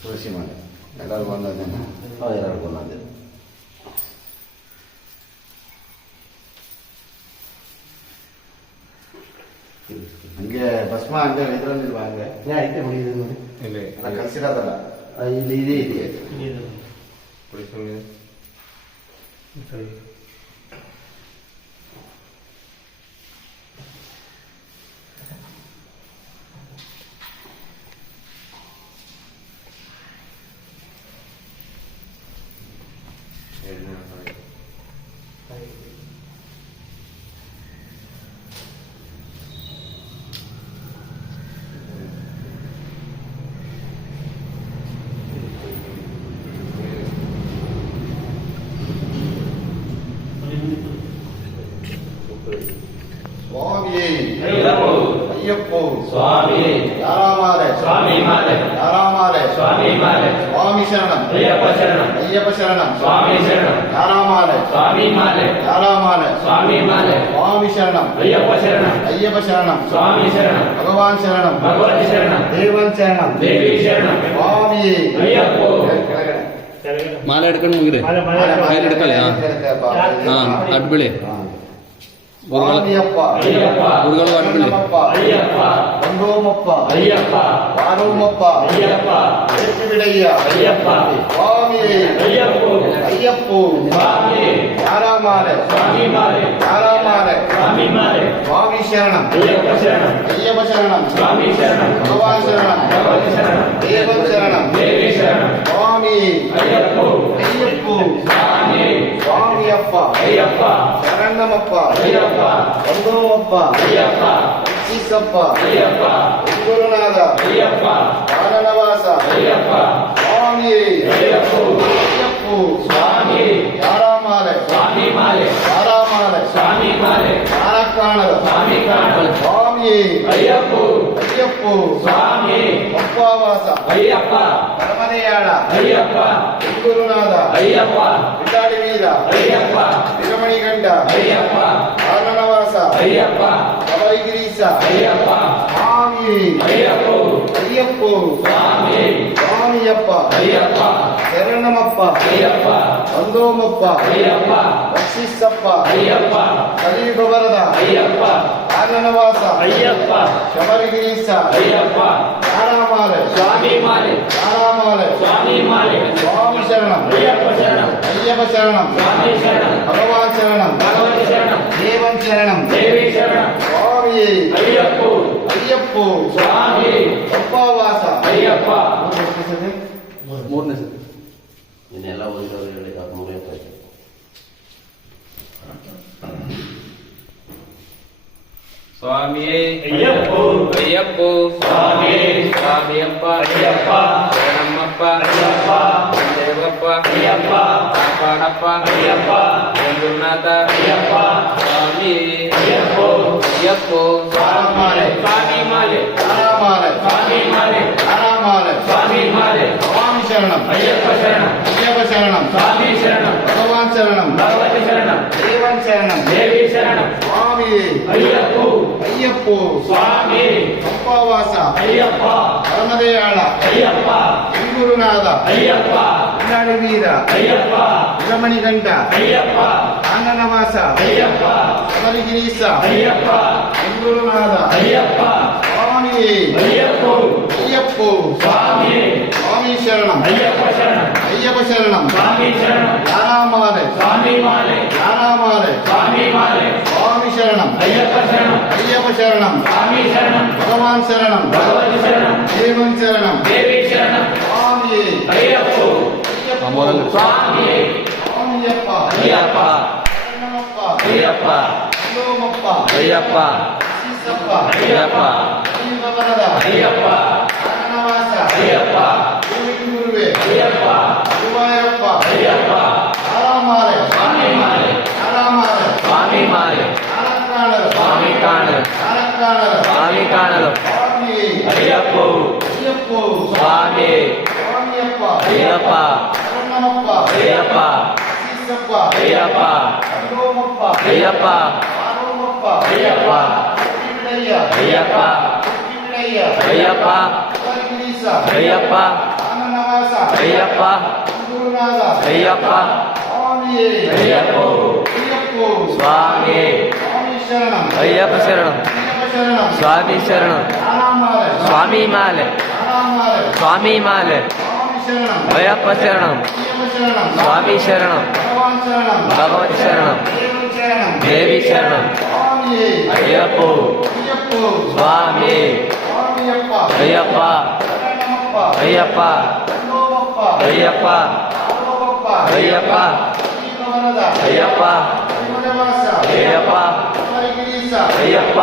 ತುಳಸಿ ಮಾಲೆ ಎಲ್ಲರಿಗೂ ಒಂದೊಂದೇನಾ? ಎಲ್ಲರಿಗೂ ಒಂದೊಂದೇ. ಹಂಗೆ ಭಸ್ಮ ಹಂಗೆ ಇದ್ರಲ್ಲಿಲ್ವಾ? ಹಂಗೆ ಐತೆ ನೋಡಿ, ನೋಡಿ ಎಲ್ಲ ಕಲಿಸಿರೋದಲ್ಲ ಇಲ್ಲಿ ಇದೆ ಇದೆ. ಸ್ವಾಮಿಯೇ ಅಯ್ಯಪ್ಪೋ ಸ್ವಾಮಿಯೇ ಯಾರಾಮಾಲೆ ಸ್ವಾಮಿ ಮಾಲೆ ಯಾರಾಮಾಲೆ ಸ್ವಾಮಿ ಮಾಲೆ ಸ್ವಾಮಿ ಶರಣಂ ಅಯ್ಯಪ್ಪ ಶರಣಂ ಅಯ್ಯಪ್ಪ ಶರಣಂ ಸ್ವಾಮಿ ಶರಣಂ ಯಾರಾಮಾಲೆ ಸ್ವಾಮಿ ಮಾಲೆ ಯಾರಾಮಾಲೆ ಸ್ವಾಮಿ ಮಾಲೆ ಸ್ವಾಮಿ ಶರಣಂ ಅಯ್ಯಪ್ಪ ಶರಣಂ ಅಯ್ಯಪ್ಪ ಶರಣಂ ಸ್ವಾಮಿ ಶರಣಂ ಭಗವಾನ್ ಶರಣಂ ಭಗವತಿ ಶರಣಂ ದೇವನ್ ಶರಣಂ ದೇವಿ ಶರಣಂ ಸ್ವಾಮಿಯೇ ಅಯ್ಯಪ್ಪೋ ಕೆಳಗಡೆ ಮಾಲೆ ಹಿಡ್ಕೊಂಡು ಮುಗಿರಿ ಕೈಲಿ ಹಿಡ್ಕೊಳ್ಳಿ. ಹಾಂ ಅಡ್ಬಿಳಿ ಸ್ವಾಮಿಯಪ್ಪ ಅಯ್ಯಪ್ಪ ಗುರುಗಳು ಅಡ್ಬಿಳಿ. ಅಯ್ಯಪ್ಪ ಬಂದೋಮಪ್ಪ ಅಯ್ಯಪ್ಪ ವಾರೋಮಪ್ಪ ಅಯ್ಯಪ್ಪ ಏಕೆ ಬಿಡಯ್ಯ ಅಯ್ಯಪ್ಪ ಸ್ವಾಮಿಯೇ ಅಯ್ಯಪ್ಪೋ ಅಯ್ಯಪ್ಪೋ ಸ್ವಾಮಿ ಯಾರಾಮಾಲೆ ಸ್ವಾಮಿ ಮಾಲೆ ಯಾರಾಮಾಲೆ ಸ್ವಾಮಿ ಮಾಲೆ ಸ್ವಾಮಿ ಶರಣಂ ಅಯ್ಯಪ್ಪ ಶರಣಂ ಅಯ್ಯಪ್ಪ ಶರಣಂ ಸ್ವಾಮಿ ಶರಣಂ ಭಗವಾನ್ ಶರಣಂ ಭಗವತಿ ಶರಣಂ ದೇವನ್ ಶರಣಂ ದೇವಿ ಶರಣಂ ಸ್ವಾಮಿ ಅಯ್ಯಪ್ಪೋ ಅಯ್ಯಪ್ಪೋ ಸ್ವಾಮಿ ಸ್ವಾಮಿಯಪ್ಪ ಅಯ್ಯಪ್ಪ ಶರಣಮಪ್ಪ ಅಯ್ಯಪ್ಪ ಬಂದೋಮಪ್ಪ ಅಯ್ಯಪ್ಪ ಸೀಸಪ್ಪ ಅಯ್ಯಪ್ಪ ಗುರುನಾಥ ಅಯ್ಯಪ್ಪ ಕಾನನವಾಸ ಅಯ್ಯಪ್ಪ ಸ್ವಾಮಿ ಅಯ್ಯಪ್ಪೋ ಅಯ್ಯಪ್ಪೋ ಸ್ವಾಮಿ ಯಾರಾಮಾಲೆ ಸ್ವಾಮಿ ಮಾಲೆ ಯಾರಾಮಾಲೆ ಸ್ವಾಮಿ ಮಾಲೆ ಯಾರಕಾಣದ ಸ್ವಾಮಿ ಕಾಣಲ ಸ್ವಾಮಿ ಅಯ್ಯಪ್ಪೋ ಅಯ್ಯಪ್ಪೋ ಸ್ವಾಮಿ ಉಪವಾಸ ಅಯ್ಯಪ್ಪ ಪರಮನೆಯಾಳ ಅಯ್ಯಪ್ಪ ಗುರುನಾಥ ಅಯ್ಯಪ್ಪ ಬಿಟ್ಟಾಡಿ ವೀರ ಅಯ್ಯಪ್ಪ ವಿರಮಣಿಗಂಡ ಅಯ್ಯಪ್ಪ ಕಾನನವಾಸ ಅಯ್ಯಪ್ಪ ಶಬರಿಗಿರೀಶ ಅಯ್ಯಪ್ಪ ಸ್ವಾಮಿ ಅಯ್ಯಪ್ಪೋ ಅಯ್ಯಪ್ಪೋ ಸ್ವಾಮಿ ಸ್ವಾಮಿಯಪ್ಪ ಅಯ್ಯಪ್ಪ ಶರಣಮಪ್ಪ ಅಯ್ಯಪ್ಪ ಬಂದೋಮಪ್ಪ ಅಯ್ಯಪ್ಪ ರಕ್ಷಿಸಪ್ಪ ಅಯ್ಯಪ್ಪ ಕಲಿಯುಗವರದ ಅಯ್ಯಪ್ಪ ಕಾನನವಾಸ ಅಯ್ಯಪ್ಪ ಶಬರಿಗಿರೀಶ ಅಯ್ಯಪ್ಪ ಯಾರಾಮಾಲೆ ಸ್ವಾಮಿ ಮಾಲೆ ಯಾರಾಮಾಲೆ ಸ್ವಾಮಿ ಮಾಲೆ ಸ್ವಾಮಿ ಶರಣಂ ಅಯ್ಯಪ್ಪ ಶರಣಂ ಅಯ್ಯಪ್ಪ ಶರಣಂ ಸ್ವಾಮಿ ಶರಣಂ ಭಗವಾನ್ ಶರಣಂ ಭಗವತಿ ಶರಣಂ ದೇವನ್ ಶರಣಂ ದೇವಿ ಶರಣಂ ಸ್ವಾಮಿಯೇ ಅಯ್ಯಪ್ಪೋ ಅಯ್ಯಪ್ಪೋ ಸ್ವಾಮಿ ಉಪವಾಸ ಅಯ್ಯಪ್ಪ ಮೂರನೇ ಸತಿ ಇನ್ನೆಲ್ಲ ಓದಿದವರು ಹೇಳಿದ 150. ಸ್ವಾಮಿಯೇ ಅಯ್ಯಪ್ಪೋ ಅಯ್ಯಪ್ಪೋ ಸ್ವಾಮಿಯೇ ಸ್ವಾಮಿಯಪ್ಪ ಅಯ್ಯಪ್ಪ ಶರಣಮ್ಮಪ್ಪ ಅಯ್ಯಪ್ಪ ದೇವಪ್ಪ ಅಯ್ಯಪ್ಪ ಕಾಪಾಡಪ್ಪ ಅಯ್ಯಪ್ಪ ಗುರುನಾಥ ಅಯ್ಯಪ್ಪ ಸ್ವಾಮಿ ಅಯ್ಯಪ್ಪೋ ಅಯ್ಯಪ್ಪೋ ಯಾರಾಮಾಲೆ ಸ್ವಾಮಿ ಮಾಲೆ ಯಾರಾಮಾಲೆ ಸ್ವಾಮಿ ಮಾಲೆ ಯಾರಾಮಾಲೆ ಸ್ವಾಮಿ ಮಾಲೆ ಸ್ವಾಮಿ ಶರಣಂ ಅಯ್ಯಪ್ಪ ಶರಣಂ ಅಯ್ಯಪ್ಪ ಶರಣಂ ಸ್ವಾಮಿ ಶರಣಂ ಭಗವಾನ್ ಶರಣಂ ಭಗವತಿ ಶರಣಂ ದೇವನ್ ಶರಣಂ ದೇವಿ ಶರಣಂ ಸ್ವಾಮಿ ಅಯ್ಯಪ್ಪೋ ಅಯ್ಯಪ್ಪೋ ಸ್ವಾಮಿ ಉಪವಾಸ ಅಯ್ಯಪ್ಪ ಪರಮದಯಾಳ ಅಯ್ಯಪ್ಪ ಗುರುನಾಥ ಅಯ್ಯಪ್ಪ ಬಿಟ್ಟಾಡಿ ವೀರ ಅಯ್ಯಪ್ಪ ವಿರಮಣಿಗಂಡ ಅಯ್ಯಪ್ಪ ಕಾನನವಾಸ ಅಯ್ಯಪ್ಪ ಶಬರಿಗಿರೀಶ ಅಯ್ಯಪ್ಪ ಗುರುನಾಥ ಅಯ್ಯಪ್ಪ ಸ್ವಾಮಿಯೇ ಅಯ್ಯಪ್ಪೋ ಅಯ್ಯಪ್ಪೋ ಸ್ವಾಮಿ ಸ್ವಾಮಿ ಶರಣಂ ಅಯ್ಯಪ್ಪ ಶರಣಂ ಅಯ್ಯಪ್ಪ ಶರಣಂ ಸ್ವಾಮಿ ಶರಣಂ ಯಾರಾಮಾಲೆ ಸ್ವಾಮಿ ಮಾಲೆ ಯಾರಾಮಾಲೆ ಸ್ವಾಮಿ ಮಾಲೆ ಸ್ವಾಮಿ ಶರಣಂ ಅಯ್ಯಪ್ಪ ಶರಣಂ ಅಯ್ಯಪ್ಪ ಶರಣಂ ಸ್ವಾಮಿ ಶರಣಂ ಭಗವಾನ್ ಶರಣಂ ಭಗವತಿ ಶರಣಂ ದೇವನ್ ಶರಣಂ ದೇವಿ ಶರಣಂ ಸ್ವಾಮಿಯೇ ಅಯ್ಯಪ್ಪೋ ಅಯ್ಯಪ್ಪೋ ಸ್ವಾಮಿ ಸ್ವಾಮಿಯಪ್ಪ ಅಯ್ಯಪ್ಪ ಶರಣಮಪ್ಪ ಅಯ್ಯಪ್ಪ ಬಂದೋಮಪ್ಪ ಅಯ್ಯಪ್ಪ ಸೀಸಪ್ಪ ಅಯ್ಯಪ್ಪ ಕಲಿಯುಗವರದ ಅಯ್ಯಪ್ಪ ಕಾನನವಾಸ ಅಯ್ಯಪ್ಪ ಗುರುವೆ ಅಯ್ಯಪ್ಪ ಗುರುವಾಯಪ್ಪ ಅಯ್ಯಪ್ಪ ಯಾರಾಮಾಲೆ ಸ್ವಾಮಿ ಮಾಲೆ ಯಾರಾಮಾಲೆ ಸ್ವಾಮಿ ಮಾಲೆ ಯಾರಕಾಣದ ಸ್ವಾಮಿ ಕಾಣಲು ಯಾರಕಾಣದ ಸ್ವಾಮಿ ಕಾಣಲು ಸ್ವಾಮಿ ಅಯ್ಯಪ್ಪೋ ಅಯ್ಯಪ್ಪೋ ಸ್ವಾಮಿ ಸ್ವಾಮಿಯಪ್ಪ ಅಯ್ಯಪ್ಪ ಶರಣಮಪ್ಪ ಅಯ್ಯಪ್ಪ ಸೀಸಪ್ಪ ಅಯ್ಯಪ್ಪ ಬಂದೋಮಪ್ಪ ಅಯ್ಯಪ್ಪ ಆರೋಮಪ್ಪ ಅಯ್ಯಪ್ಪ ಬಿಡಯ್ಯ ಅಯ್ಯಪ್ಪ ಬಿಡಯ್ಯ ರಂಗಯ್ಯ ಅಯ್ಯಪ್ಪ ಗಿರೀಶ ಅಯ್ಯಪ್ಪ ಆನನವಾಸ ಅಯ್ಯಪ್ಪ ಗುರುನಾಥ ಅಯ್ಯಪ್ಪ ಸ್ವಾಮಿಯೇ ಅಯ್ಯಪ್ಪೋ ಅಯ್ಯಪ್ಪೋ ಸ್ವಾಮಿಯೇ ಸ್ವಾಮಿ ಶರಣಂ ಅಯ್ಯಪ್ಪ ಶರಣಂ ಅಯ್ಯಪ್ಪ ಶರಣಂ ಸ್ವಾಮಿ ಶರಣಂ ಆನಾಮಾಲೆ ಸ್ವಾಮಿ ಮಾಲೆ ಆನಾಮಾಲೆ ಸ್ವಾಮಿ ಮಾಲೆ ಸ್ವಾಮಿ ಶರಣಂ ಅಯ್ಯಪ್ಪ ಶರಣಂ ಅಯ್ಯಪ್ಪ ಶರಣಂ ಸ್ವಾಮಿ ಶರಣಂ ಭಗವಾನ್ ಶರಣಂ ಭಗವತ್ ಶರಣಂ ದೇವನ್ ಶರಣಂ ದೇವಿ ಶರಣಂ ಸ್ವಾಮಿಯೇ ಅಯ್ಯಪ್ಪೋ ಅಯ್ಯಪ್ಪೋ ಸ್ವಾಮಿಯೇ ಸ್ವಾಮಿಯಪ್ಪ ಅಯ್ಯಪ್ಪ ಶರಣಮಪ್ಪ ಅಯ್ಯಪ್ಪ ಅಲ್ಲೋಮಪ್ಪ ಅಯ್ಯಪ್ಪ ಅಲ್ಲೋಮಪ್ಪ ಅಯ್ಯಪ್ಪ ಶ್ರೀಕವನದ ಅಯ್ಯಪ್ಪ ಶ್ರೀಮದವಾಸ ಅಯ್ಯಪ್ಪ ಗಿರೀಶ ಅಯ್ಯಪ್ಪ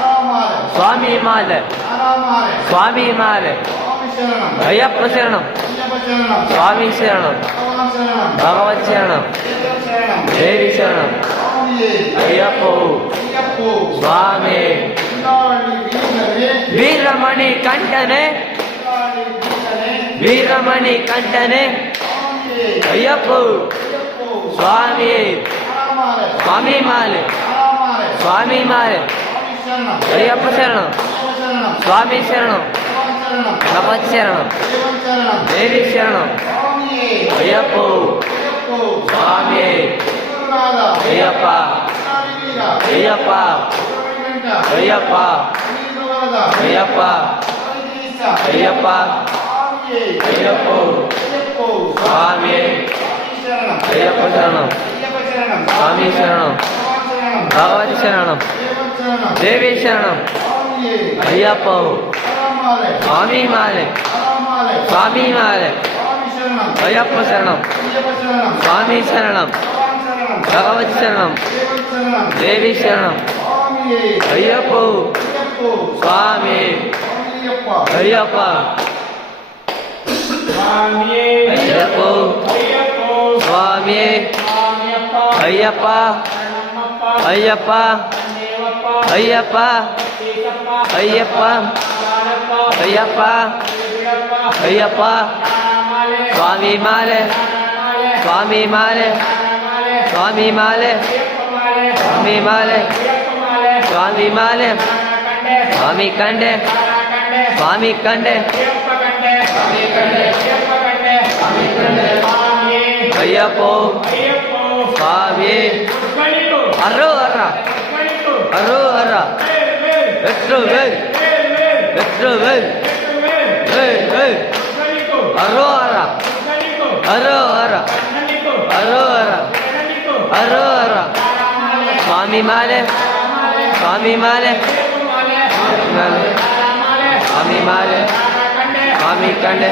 ಆನಾಮಾಲೆ ಸ್ವಾಮಿ ಮಾಲೆ ಆನಾಮಾಲೆ ಸ್ವಾಮಿ ಮಾಲೆ ಸ್ವಾಮಿ ಶರಣಂ ಅಯ್ಯಪ್ಪ ಶರಣಂ ಅಯ್ಯಪ್ಪ ಶರಣಂ ಸ್ವಾಮಿ ಶರಣಂ ಭಗವಾನ್ ಶರಣಂ ಭಗವತ್ ಶರಣಂ ದೇವನ್ ಶರಣಂ ದೇವಿ ಶರಣಂ ಸ್ವಾಮಿಯೇ ಅಯ್ಯಪ್ಪೋ ಅಯ್ಯಪ್ಪೋ ಸ್ವಾಮಿ ಚಿಂತಾಮಣಿ ವೀರನೇ ವೀರಮಣಿ ಕಂಠನೆ ಚಿಂತಾಮಣಿ ವೀರನೇ ವೀರಮಣಿ ಕಂಠನೆ ಸ್ವಾಮಿಯೇ ಅಯ್ಯಪ್ಪೋ ಅಯ್ಯಪ್ಪೋ ಸ್ವಾಮಿ ಆನಾಮಾಲೆ ಸ್ವಾಮಿ ಮಾಲೆ ಆನಾಮಾಲೆ ಸ್ವಾಮಿ ಮಾಲೆ ಸ್ವಾಮಿ ಶರಣಂ ಅಯ್ಯಪ್ಪ ಶರಣಂ ಅಯ್ಯಪ್ಪ ಶರಣಂ ಸ್ವಾಮಿ ಶರಣಂ ಭಗವಾನ್ ಶರಣಂ ಭಗವತ್ ಶರಣಂ ದೇವನ್ ಶರಣಂ ದೇವಿ ಶರಣಂ ಸ್ವಾಮಿಯೇ ಅಯ್ಯಪ್ಪೋ ಅಯ್ಯಪ್ಪೋ ಸ್ವಾಮಿ ಗುರುನಾಥ ಅಯ್ಯಪ್ಪ ವೀರ ಅಯ್ಯಪ್ಪ ಗುರುವೆಂಕಟ ಅಯ್ಯಪ್ಪ ಶ್ರೀಕವನದ ಅಯ್ಯಪ್ಪ ಗಿರೀಶ ಅಯ್ಯಪ್ಪ ಸ್ವಾಮಿಯೇ ಅಯ್ಯಪ್ಪೋ ಅಯ್ಯಪ್ಪೋ ಸ್ವಾಮಿ ಸ್ವಾಮಿ ಶರಣಂ ಅಯ್ಯಪ್ಪ ಶರಣಂ ಅಯ್ಯಪ್ಪ ಶರಣಂ ಸ್ವಾಮಿ ಶರಣಂ ಭಗವಾನ್ ಶರಣಂ ಭಗವತ್ ಶರಣಂ ದೇವನ್ ಶರಣಂ ದೇವಿ ಶರಣಂ ಸ್ವಾಮಿಯೇ ಅಯ್ಯಪ್ಪೋ ಆನಾಮಾಲೆ ಸ್ವಾಮಿ ಮಾಲೆ ಆನಾಮಾಲೆ ಸ್ವಾಮಿ ಮಾಲೆ ಸ್ವಾಮಿ ಶರಣಂ ಅಯ್ಯಪ್ಪ ಶರಣಂ ಅಯ್ಯಪ್ಪ ಶರಣಂ ಸ್ವಾಮಿ ಶರಣಂ ಭಗವಾನ್ ಶರಣಂ ಭಗವತ್ ಶರಣಂ ದೇವನ್ ಶರಣಂ ದೇವಿ ಶರಣಂ ಸ್ವಾಮಿಯೇ ಅಯ್ಯಪ್ಪೋ ಅಯ್ಯಪ್ಪೋ ಸ್ವಾಮಿ ಸ್ವಾಮಿಯಪ್ಪ ಅಯ್ಯಪ್ಪ ಸ್ವಾಮಿಯೇ ಅಯ್ಯಪ್ಪೋ ಅಯ್ಯಪ್ಪೋ ಸ್ವಾಮಿ ಸ್ವಾಮಿಯಪ್ಪ ಅಯ್ಯಪ್ಪ ಶರಣಮಪ್ಪ ಅಯ್ಯಪ್ಪ ದೇವಪ್ಪ ಅಯ್ಯಪ್ಪ ಸೀತಪ್ಪ ಅಯ್ಯಪ್ಪ ಕಾರಪ್ಪ ಅಯ್ಯಪ್ಪ ಬಿಡಪ್ಪ ಅಯ್ಯಪ್ಪ ಆನಾಮಾಲೆ ಸ್ವಾಮಿ ಮಾಲೆ ಆನಾಮಾಲೆ ಸ್ವಾಮಿ ಮಾಲೆ ಆನಾಮಾಲೆ ಸ್ವಾಮಿ ಮಾಲೆ ಅಯ್ಯಪ್ಪ ಮಾಲೆ ಸ್ವಾಮಿ ಮಾಲೆ ಅಯ್ಯಪ್ಪ ಮಾಲೆ ಸ್ವಾಮಿ ಮಾಲೆ ಕಂಡೆ ಸ್ವಾಮಿ ಕಂಡೆ ಕಂಡೆ ಸ್ವಾಮಿ ಕಂಡೆ ಅಯ್ಯಪ್ಪ ಕಂಡೆ ಅಯ್ಯಪ್ಪ ಕಂಡೆ ಸ್ವಾಮಿಯೇ ಅಯ್ಯಪ್ಪೋ ಅಯ್ಯಪ್ಪೋ ಸ್ವಾಮಿ ಉಸ್ಮಣಿತು ಅರೋ ಅರ ಉಸ್ಮಣಿತು ಅರೋ ಅರ ಎಟ್ರು ಬೇಗ್ ಎಟ್ರು ಬೇಗ್ ಉಸ್ಮಣಿತು ಅರೋ ಅರ ಉಸ್ಮಣಿತು ಅರೋ ಅರ ಉಸ್ಮಣಿತು ಅರೋ ಅರ ಉಸ್ಮಣಿತು ಅರೋ ಅರ ಸ್ವಾಮಿ ಮಾಲೆ ಸ್ವಾಮಿ ಮಾಲೆ ಸ್ವಾಮಿ ಮಾಲೆ ಸ್ವಾಮಿ ಕಂಡೆ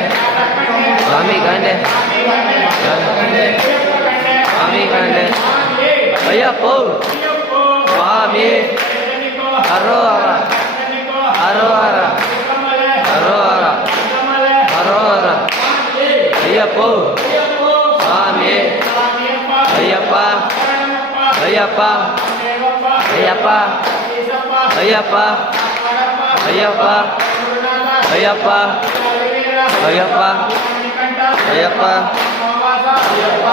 ಸ್ವಾಮಿ ಕಂಡೆ ಸ್ವಾಮಿ ಕಂಡೆ ಅಯ್ಯಪ್ಪೋ ಸ್ವಾಮಿ ಅರೋ ಅರ ಅರೋ ಅರ ಅರೋ ಅರ ಅರೋ ಅರ ಅಯ್ಯಪ್ಪೋ ಸ್ವಾಮಿ ಅಯ್ಯಪ್ಪ ಅಯ್ಯಪ್ಪ ಅಯ್ಯಪ್ಪ ಅಯ್ಯಪ್ಪ ಅಯ್ಯಪ್ಪ ಅಯ್ಯಪ್ಪ ಅಯ್ಯಪ್ಪ ಅಯ್ಯಪ್ಪ ಅಯ್ಯಪ್ಪ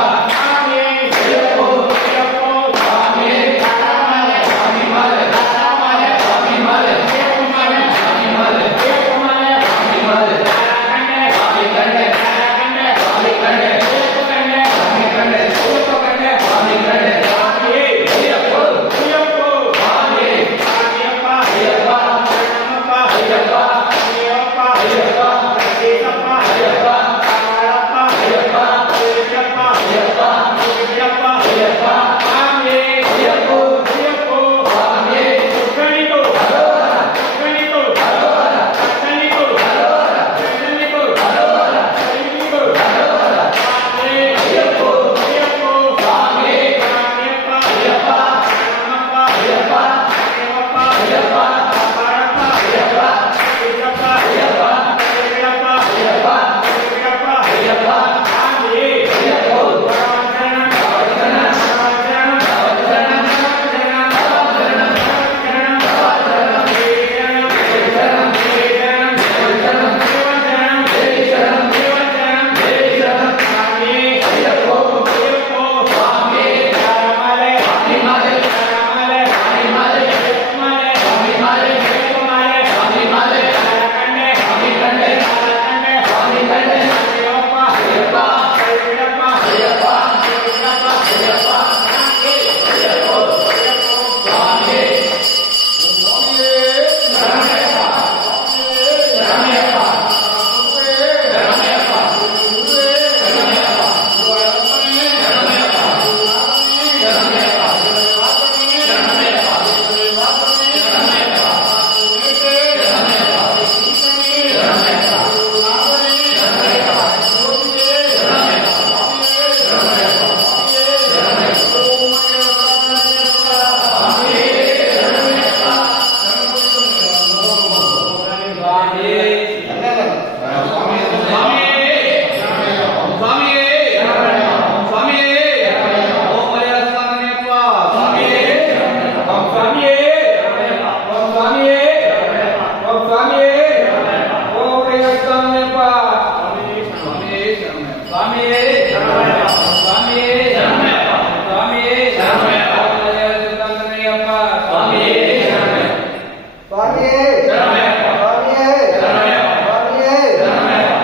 ಸ್ವಾಮಿಯೇ ಶರಣಮಯ್ಯಪ್ಪ. ಸ್ವಾಮಿಯೇ ಶರಣಮಯ್ಯಪ್ಪ. ಸ್ವಾಮಿಯೇ ಶರಣಮಯ್ಯಪ್ಪ.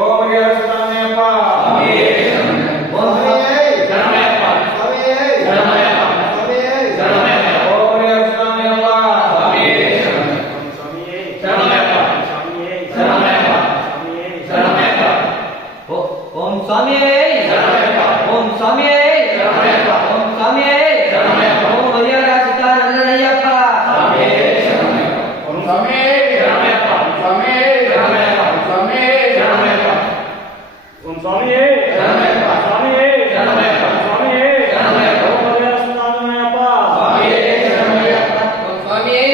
ಓಮರಿಗೆ ಸುಧಾಮಯ್ಯಪ್ಪ ಸ್ವಾಮಿಯೇ ಶರಣಮಯ್ಯಪ್ಪ. ಸ್ವಾಮಿಯೇ ಶರಣಮಯ್ಯಪ್ಪ. ಸ್ವಾಮಿಯೇ ಶರಣಮಯ್ಯಪ್ಪ. ಸ್ವಾಮಿಯೇ ಶರಣಮಯ್ಯಪ್ಪ. ಓಮರಿಗೆ ಸುಧಾಮಯ್ಯಪ್ಪ ಸ್ವಾಮಿಯೇ ಶರಣಮಯ್ಯಪ್ಪ. ಶರಣಮಯ್ಯಪ್ಪ. ಶರಣಮಯ್ಯಪ್ಪ. ಶರಣಮಯ್ಯಪ್ಪ. ಓಂ ಸ್ವಾಮಿಯೇ ಶರಣಮಯ್ಯಪ್ಪ. ಓಂ ಸ್ವಾಮಿಯೇ ಶರಣಮಯ್ಯಪ್ಪ. ಓಂ ಸ್ವಾಮಿಯೇ ಶರಣಮಯ್ಯಪ್ಪ. ಓಂ ಹರಿಹರ ಸಿದ್ದಾನಂದಯ್ಯಪ್ಪ ಸ್ವಾಮಿಯೇ ಶರಣಮಯ್ಯಪ್ಪ. ಓಂ ಸ್ವಾಮಿ ಶರಣಮಯ್ಯಪ್ಪ. ಸ್ವಾಮಿ ಶರಣಮಯ್ಯಪ್ಪ. ಸ್ವಾಮಿ ಶರಣಮಯ್ಯಪ್ಪ. ಓಂ ಸ್ವಾಮಿಯೇ ಶರಣಮಯ್ಯಪ್ಪ. ಸ್ವಾಮಿಯೇ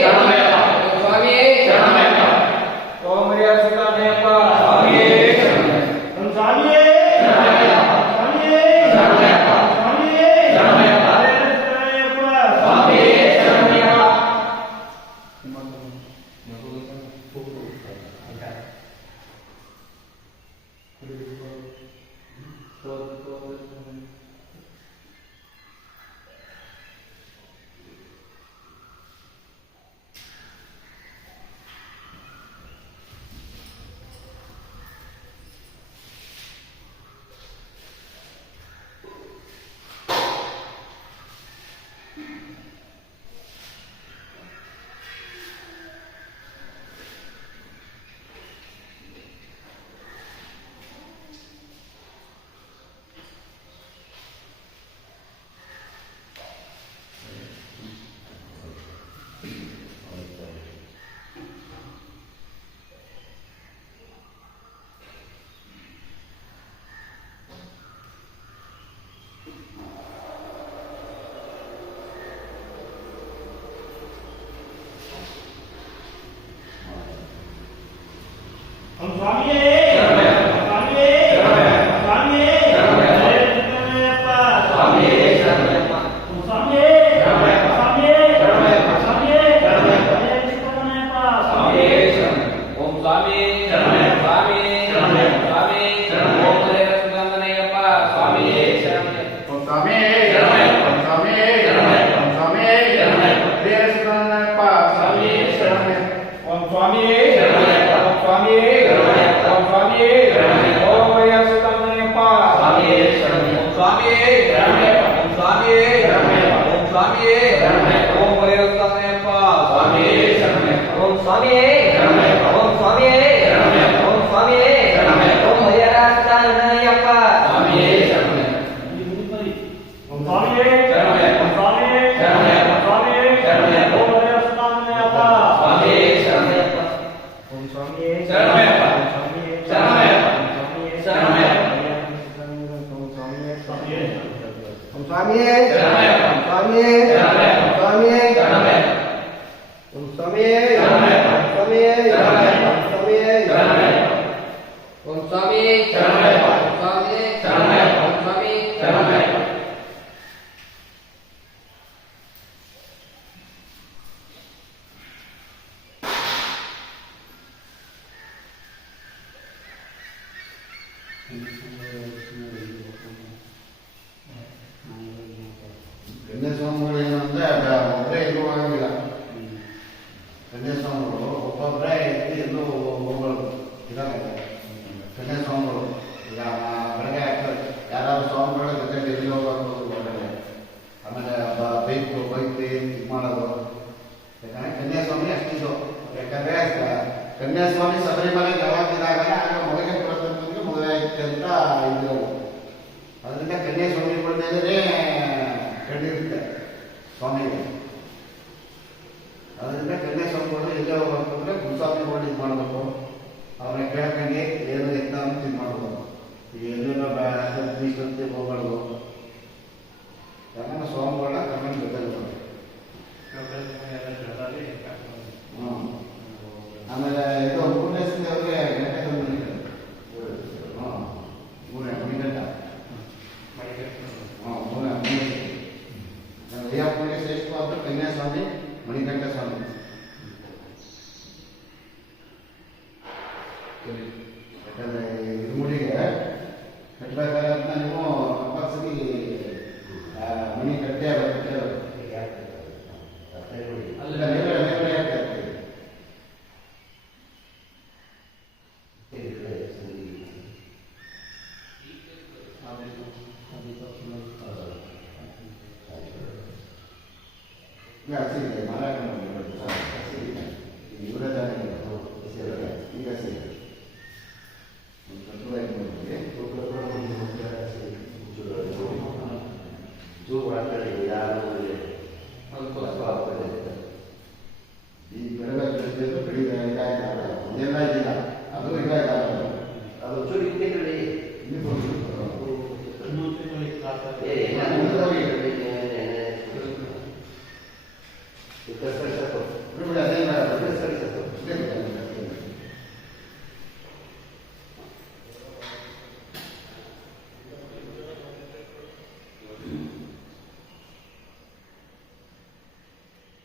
ಶರಣಮಯ್ಯಪ್ಪ. ಸ್ವಾಮಿಯೇ ಶರಣಮಯ್ಯಪ್ಪ. ಓಮರಿಗೆ ಸುಧಾಮಯ್ಯಪ್ಪ ಸ್ವಾಮಿಯೇ ಶರಣಮಯ್ಯಪ್ಪ. ಸ್ವಾಮಿಯೇ ಶರಣಮಯ್ಯಪ್ಪ. ಸ್ವಾಮಿಯೇ ಶರಣಮಯ್ಯಪ್ಪ. ಸ್ವಾಮಿಯೇ ಶರಣಮಯ್ಯಪ್ಪ. ಓಮರಿಗೆ ಸುಧಾಮಯ್ಯಪ್ಪ ಸ್ವಾಮಿಯೇ ಶರಣಮಯ್ಯಪ್ಪ. ಓಂ ಸ್ವಾಮಿಯೇ ಶರಣಮಯ್ಯಪ್ಪ. ಸ್ವಾಮಿಯೇ ಶರಣಮಯ್ಯಪ್ಪ. ಸ್ವಾಮಿಯೇ ಶರಣಮಯ್ಯಪ್ಪ. ಸ್ವಾಮಿಯೇ ಶರಣಮಯ್ಯಪ್ಪ. ಓಂ ಸ್ವಾಮಿಯೇ ಶರಣಮಯ್ಯಪ್ಪ. ಸ್ವಾಮಿಯೇ ಶರಣಮಯ್ಯಪ್ಪ. ಸ್ವಾಮಿಯೇ ಶರಣಮಯ್ಯಪ್ಪ. ಶರಣಮಯ್ಯಪ್ಪ ಸ್ವಾಮಿಯೇ ಶರಣಮಯ್ಯಪ್ಪ. ಓಂ ಸ್ವಾಮಿಯೇ ಶರಣಮಯ್ಯಪ್ಪ. ಸ್ವಾಮಿಯೇ ಶರಣಮಯ್ಯಪ್ಪ. ಸ್ವಾಮಿಯೇ ಶರಣಮಯ್ಯಪ್ಪ. ಶರಣಮಯ್ಯಪ್ಪ ಸ್ವಾಮಿಯೇ ಶರಣಮಯ್ಯಪ್ಪ. ಓಂ ಸ್ವಾಮಿ ಶರಣಮಯ್ಯಪ್ಪ. ಸ್ವಾಮಿ ಶರಣಮಯ್ಯಪ್ಪ. ಸ್ವಾಮಿ ಶರಣಮಯ್ಯಪ್ಪ. ಓಂ ಹರಿಹರ ಸಿದ್ದಾನಂದಯ್ಯಪ್ಪ ಸ್ವಾಮಿಯೇ ಶರಣಮಯ್ಯಪ್ಪ. ಓಂ ಸ್ವಾಮಿ ಶರಣಮಯ್ಯಪ್ಪ. ಓಂ ಸ್ವಾಮಿ ಶರಣಮಯ್ಯಪ್ಪ. ಓಂ ಸ್ವಾಮಿ ಶರಣಮಯ್ಯಪ್ಪ. ಹರಿಹರ ಸುಧಾಮಯ್ಯಪ್ಪ ಸ್ವಾಮಿಯೇ ಶರಣಮಯ್ಯಪ್ಪ. ಓಂ ಸ್ವಾಮಿ ಶರಣಮಯ್ಯಪ್ಪ. ಓಂ ಸ್ವಾಮಿ ಶರಣಮಯ್ಯಪ್ಪ. ಓಂ ಸ್ವಾಮಿ ಶರಣಮಯ್ಯಪ್ಪ. ಓಂ ಹರಿಹರ ಸುಧಾಮಯ್ಯಪ್ಪ ಸ್ವಾಮಿಯೇ ಶರಣಮಯ್ಯಪ್ಪ. ಸ್ವಾಮಿಯೇ ಶರಣಮಯ್ಯಪ್ಪ. ಓಂ ಸ್ವಾಮಿಯೇ ಶರಣಮಯ್ಯಪ್ಪ. ಓಂ ಸ್ವಾಮಿಯೇ ಶರಣಮಯ್ಯಪ್ಪ. ಓಂ ಹರಿಹರ ಸಿದ್ದಾನಂದಯ್ಯಪ್ಪ ಸ್ವಾಮಿಯೇ ಶರಣಮಯ್ಯಪ್ಪ. ಓಂ ಸ್ವಾಮಿಯೇ ಶರಣಮಯ್ಯಪ್ಪ. ಓಂ ಸ್ವಾಮಿಯೇ ಶರಣಮಯ್ಯಪ್ಪ. ಓಂ ಸ್ವಾಮಿಯೇ ಶರಣಮಯ್ಯಪ್ಪ. ಓಂ ಹರಿಹರ ಸಿದ್ದಾನಂದಯ್ಯಪ್ಪ ಸ್ವಾಮಿಯೇ ಶರಣಮಯ್ಯಪ್ಪ. ಓಂ ಸ್ವಾಮಿಯೇ ಶರಣಮಯ್ಯಪ್ಪ. ಓಂ ಸ್ವಾಮಿಯೇ ಶರಣಮಯ್ಯಪ್ಪ. ಓಂ ಸ್ವಾಮಿಯೇ ಶರಣಮಯ್ಯಪ್ಪ. ಓಂ ಹರಿಹರ ಸುಧಾಮಯ್ಯಪ್ಪ ಸ್ವಾಮಿಯೇ ಶರಣಮಯ್ಯಪ್ಪ. ಓಂ ಸ್ವಾಮಿಯೇ ಶರಣಮಯ್ಯಪ್ಪ. ಓಂ ಸ್ವಾಮಿಯೇ ಶರಣಮಯ್ಯಪ್ಪ. ಶರಣಮಯ್ಯಪ್ಪ. ಓಂ ಸ್ವಾಮಿಯೇ ಶರಣಮಯ್ಯಪ್ಪ. ಸ್ವಾಮಿಯೇ ಶರಣಮಯ್ಯಪ್ಪ. ಸ್ವಾಮಿಯೇ ಶರಣಮಯ್ಯಪ್ಪ. ಓಂ ಸ್ವಾಮಿಯೇ ಶರಣಮಯ್ಯಪ್ಪ. ಸ್ವಾಮಿಯೇ ಶರಣಮಯ್ಯಪ್ಪ. ಸ್ವಾಮಿಯೇ ಶರಣಮಯ್ಯಪ್ಪ. ಓಂ ಸ್ವಾಮಿ ಶರಣಮಯ್ಯಪ್ಪ. ಓಂ ಸ್ವಾಮಿ ಶರಣಮಯ್ಯಪ್ಪ. ಓಂ ಸ್ವಾಮಿ ಶರಣಮಯ್ಯಪ್ಪ. ಗಣ್ಯಸ್ವಾಮಿಗಳು ಏನಂದ್ರೆ ಒಬ್ಬರೇ ಎಲ್ಲೂ ಆಗಂಗಿಲ್ಲ. ಗಣ್ಯಸ್ವಾಮಿಗಳು ಒಬ್ಬೊಬ್ಬರೇ ಎದ್ದು ಎಲ್ಲೂ ಹೋಗ್ಬಾರ್ದು. ಇದಾಗುತ್ತೆ ಗಣ್ಯಸ್ವಾಮಿಗಳು. ಈಗ ಬೆಳಗ್ಗೆ ಯಾರಾದ್ರು ಸ್ವಾಮಿಗಳ ಜೊತೆಗೆ ಎಲ್ಲಿ ಹೋಗೋದು ಹೊರಗಡೆ, ಆಮೇಲೆ ಬೈಕ್ ಇದು ಮಾಡೋದು. ಯಾಕಂದ್ರೆ ಕನ್ಯಾಸ್ವಾಮಿ ಅಷ್ಟಿದ್ದು. ಯಾಕಂದ್ರೆ ಕನ್ಯಾಸ್ವಾಮಿ ಶಬರಿಮಲೆಗೆ ಯಾವಾಗ ಇದಾಗಲ್ಲ ಆಗ ಮೊದಲೇ ಕೊಡೋದಂದ್ರೆ ಮದುವೆ ಆಯ್ತು ಅಂತ ಇದ್ರು. ಅದರಿಂದ ಕನ್ಯಾಸ್ವಾಮಿಗಳ ಮೇಲೆ ಕಂಡಿರುತ್ತೆ ಸ್ವಾಮಿಗಳು. ಅದರಿಂದ ಕನ್ಯಾಸ್ವಾಮಿಗಳು ಎಲ್ಲೇ ಹೋಗ್ಬೇಕಂದ್ರೆ ಗುರುಸ್ವಾಮಿಗಳು ಇದು ಮಾಡಬೇಕು. ಅವ್ರನ್ನ ಕೇಳ್ಕೊಂಡು ಏನು ಎತ್ತ ಅಂತ ಇದು ಮಾಡಬೇಕು. ಈಗ ಎಲ್ಲೆಲ್ಲ ಬೀಸಂತೆ ಹೋಗ್ಬಾರ್ದು. ಯಾಕಂದ್ರೆ ಸ್ವಾಮಿಗಳನ್ನ ಕರ್ಕೊಂಡು ಜೊತೆಗೆ ಆಮೇಲೆ ಇದು ಪುಣ್ಯಸ್ತಿ ಅವ್ರಿಗೆ ಗಂಟೆ ತಂದು ಮಣಿಗಂಟ ಅಯ್ಯಪ್ಪನಿಗೆ ಶ್ರೇಷ್ಠವಾದ ಕನ್ಯಾಸ್ವಾಮಿ ಮಣಿಕಂಠ ಸ್ವಾಮಿ. ಯಾಕಂದ್ರೆ ಇರುಮುಡಿಗೆ ಕಟ್ಟಬೇಕಾದ್ರೆ ನೀವು ಕಂಪಲ್ಸರಿ ಮಣಿ ಕಟ್ಟೇ ಅಲ್ಲೇ ಈಗ ಹಸಿರಿದೆ ಮರ ಹಸಿರಿದೆ ಇವರ ಜಾಗ ಈಗ ಹಸಿರಿದೆ ಒಂದು ಕಟ್ಟುವಾಯ್ತು ನೋಡಿದ್ರೆ ಚೂರು ಮಾಡ್ಕೊಳ್ಳಿ ಯಾರು ಈ ಬೆಳೆದ ಬೆಳಿಗ್ಗೆ ಇದಾಗಿಲ್ಲ ಇದೆಲ್ಲ ಇದಿಲ್ಲ ಅದು ಇದಾಗಲ್ಲ ಅದು ಚೂರು ಇಟ್ಟಿದ್ರಿ ಇಲ್ಲಿ ಬಂದು ಏ